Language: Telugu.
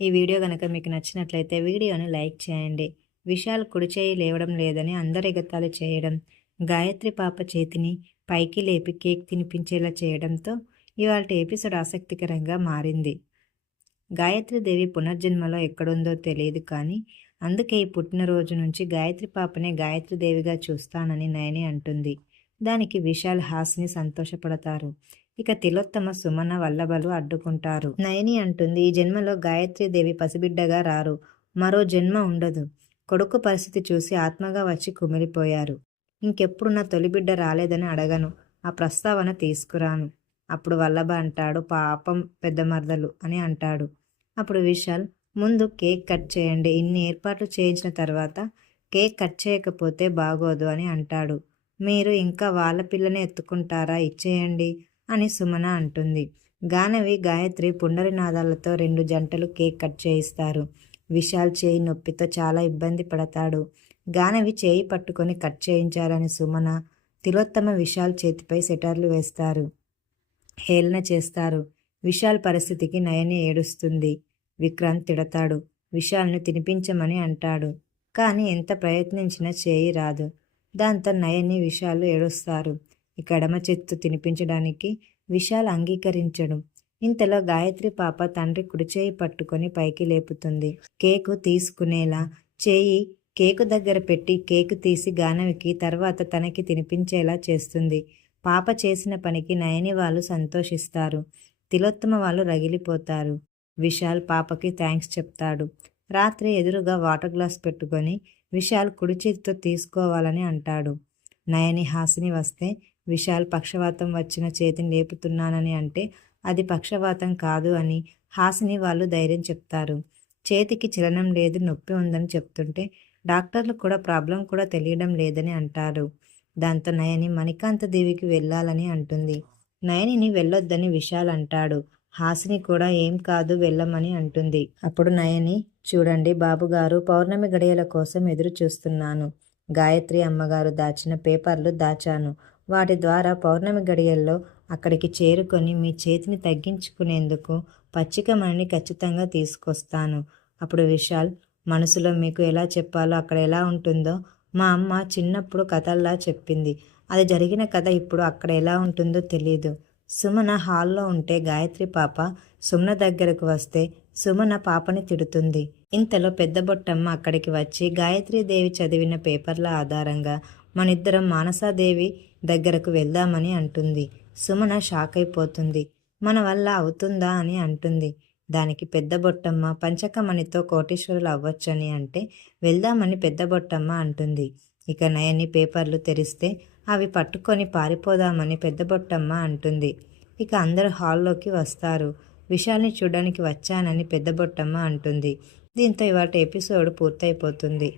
ఈ వీడియో గనక మీకు నచ్చినట్లయితే వీడియోని లైక్ చేయండి. విశాల్ కుడి చేయి లేవడం లేదని అందరు ఎగతాళి చేయడం, గాయత్రి పాప చేతిని పైకి లేపి కేక్ తినిపించేలా చేయడంతో ఇవాల్టి ఎపిసోడ్ ఆసక్తికరంగా మారింది. గాయత్రీదేవి పునర్జన్మలో ఎక్కడుందో తెలియదు కానీ అందుకే ఈ పుట్టినరోజు నుంచి గాయత్రి పాపనే గాయత్రీదేవిగా చూస్తానని నయని అంటుంది. దానికి విశాల్ హాసిని సంతోషపడతారు. ఇక తిలోత్తమ సుమన వల్లభలు అడ్డుకుంటారు. నయని అంటుంది, ఈ జన్మలో గాయత్రీదేవి పసిబిడ్డగా రారు, మరో జన్మ ఉండదు. కొడుకు పరిస్థితి చూసి ఆత్మగా వచ్చి కుమిలిపోయారు. ఇంకెప్పుడు నా తొలిబిడ్డ రాలేదని అడగను, ఆ ప్రస్తావన తీసుకురాను. అప్పుడు వల్లభ అంటాడు, పాపం పెద్ద మరదలు అని అంటాడు. అప్పుడు విశాల్, ముందు కేక్ కట్ చేయండి, ఇన్ని ఏర్పాట్లు చేయించిన తర్వాత కేక్ కట్ చేయకపోతే బాగోదు అని అంటాడు. మీరు ఇంకా వాళ్ళ పిల్లని ఎత్తుకుంటారా, ఇచ్చేయండి అని సుమన అంటుంది. గానవి గాయత్రి పుండరినాదాలతో 2 జంటలు కేక్ కట్ చేయిస్తారు. విశాల్ చేయి నొప్పితో చాలా ఇబ్బంది పడతాడు. గానవి చేయి పట్టుకొని కట్ చేయించాలని సుమన, తిలోత్తమ విశాల్ చేతిపై సెటర్లు వేస్తారు, హేళన చేస్తారు. విశాల్ పరిస్థితికి నయని ఏడుస్తుంది. విక్రాంత్ తిడతాడు, విశాల్ను తినిపించమని అంటాడు. కానీ ఎంత ప్రయత్నించినా చేయి రాదు. దాంతో నయని విశాల్ ఏడుస్తారు. ఇక ఎడమ చేత్తో తినిపించడానికి విశాల్ అంగీకరించడు. ఇంతలో గాయత్రి పాప తండ్రి కుడిచేయి పట్టుకొని పైకి లేపుతుంది. కేకు తీసుకునేలా చేయి కేకు దగ్గర పెట్టి కేకు తీసి గానవికి తర్వాత తనకి తినిపించేలా చేస్తుంది. పాప చేసిన పనికి నయని వాళ్ళు సంతోషిస్తారు. తిలోత్తమ వాళ్ళు రగిలిపోతారు. విశాల్ పాపకి థ్యాంక్స్ చెప్తాడు. రాత్రి ఎదురుగా వాటర్ గ్లాస్ పెట్టుకొని విశాల్ కుడి చేతితో తీసుకోవాలని అంటాడు. నయని హాసిని వస్తే విశాల్ పక్షవాతం వచ్చిన చేతిని లేపుతున్నానని అంటే అది పక్షవాతం కాదు అని హాసిని వాళ్ళు ధైర్యం చెప్తారు. చేతికి చలనం లేదు, నొప్పి ఉందని చెప్తుంటే డాక్టర్లు కూడా ప్రాబ్లం కూడా తెలియడం లేదని అంటారు. దాంతో నయని మణికాంత దేవికి వెళ్ళాలని అంటుంది. నయనిని వెళ్ళొద్దని విశాల్ అంటాడు. హాసిని కూడా ఏం కాదు వెళ్ళమని అంటుంది. అప్పుడు నయని, చూడండి బాబుగారు, పౌర్ణమి గడియల కోసం ఎదురు చూస్తున్నాను. గాయత్రి అమ్మగారు దాచిన పేపర్లు దాచాను. వాటి ద్వారా పౌర్ణమి గడియల్లో అక్కడికి చేరుకొని మీ చేతిని తగ్గించుకునేందుకు పచ్చికమణిని ఖచ్చితంగా తీసుకొస్తాను. అప్పుడు విశాల్, మనసులో మీకు ఎలా చెప్పాలో అక్కడ ఎలా ఉంటుందో మా అమ్మ చిన్నప్పుడు కథల్లా చెప్పింది. అది జరిగిన కథ ఇప్పుడు అక్కడ ఎలా ఉంటుందో తెలీదు. సుమన హాల్లో ఉంటే గాయత్రి పాప సుమన దగ్గరకు వస్తే సుమన పాపని తిడుతుంది. ఇంతలో పెద్ద బొట్టమ్మ అక్కడికి వచ్చి గాయత్రీదేవి చదివిన పేపర్ల ఆధారంగా మనిద్దరం మానసాదేవి దగ్గరకు వెళ్దామని అంటుంది. సుమన షాక్ అయిపోతుంది. మన వల్ల అవుతుందా అని అంటుంది. దానికి పెద్ద బొట్టమ్మ పంచకమణితో కోటీశ్వరులు అవ్వచ్చని అంటే వెళ్దామని పెద్ద బొట్టమ్మ అంటుంది. ఇక నయని పేపర్లు తెరిస్తే అవి పట్టుకొని పారిపోదామని పెద్ద బొట్టమ్మ అంటుంది. ఇక అందరూ హాల్లోకి వస్తారు. విశాల్ని చూడడానికి వచ్చానని పెద్ద బొట్టమ్మ అంటుంది. దీంతో ఇవాటి ఎపిసోడ్ పూర్తయిపోతుంది.